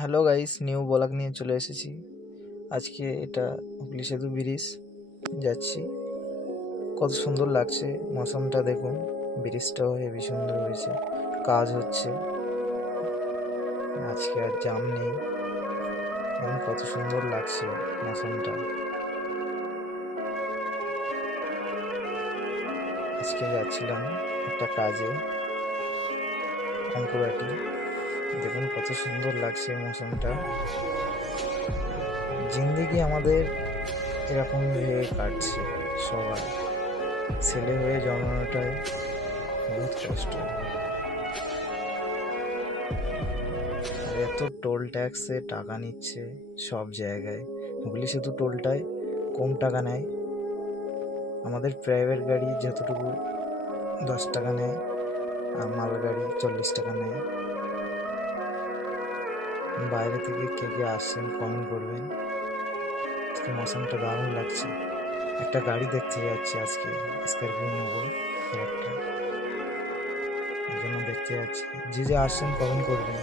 Hello guys, new blog নিয়ে চলে এসেছি। আজকে এটা হুগলি সেতু ব্রিজ যাচ্ছি। কত সুন্দর লাগছে মৌসুমটা, দেখুন ব্রিজটাও হেবি সুন্দর হয়েছে, কাজ হচ্ছে। আজকে আর জাম নেই, দেখুন কত সুন্দর লাগছে মৌসুমটা। আজকে যাচ্ছিলাম একটা কাজে অঙ্কুরাটি, দেখুন কত সুন্দর লাগছে মৌসুমটা। জিন্দেগি আমাদের এরকম হয়ে কাটছে, সবাই ছেলে হয়ে জন্মানোটাই বহুত কষ্ট। আর এত টোল ট্যাক্সে টাকা নিচ্ছে সব জায়গায়, হুগলি সেতু টোলটায় কম টাকা নেয়। আমাদের প্রাইভেট গাড়ি যতটুকু 10 টাকা নেয়, আর মাল গাড়ি 40 টাকা নেয়। বাইরে থেকে কে কে আসছেন কমেন্ট করবেন। আজকে মৌসুমটা দারুণ লাগছে। একটা গাড়ি দেখতে যাচ্ছি আজকে, স্করপিও নেবো একটা, এই জন্য দেখতে যাচ্ছি। যে আসছেন কমেন্ট করবেন।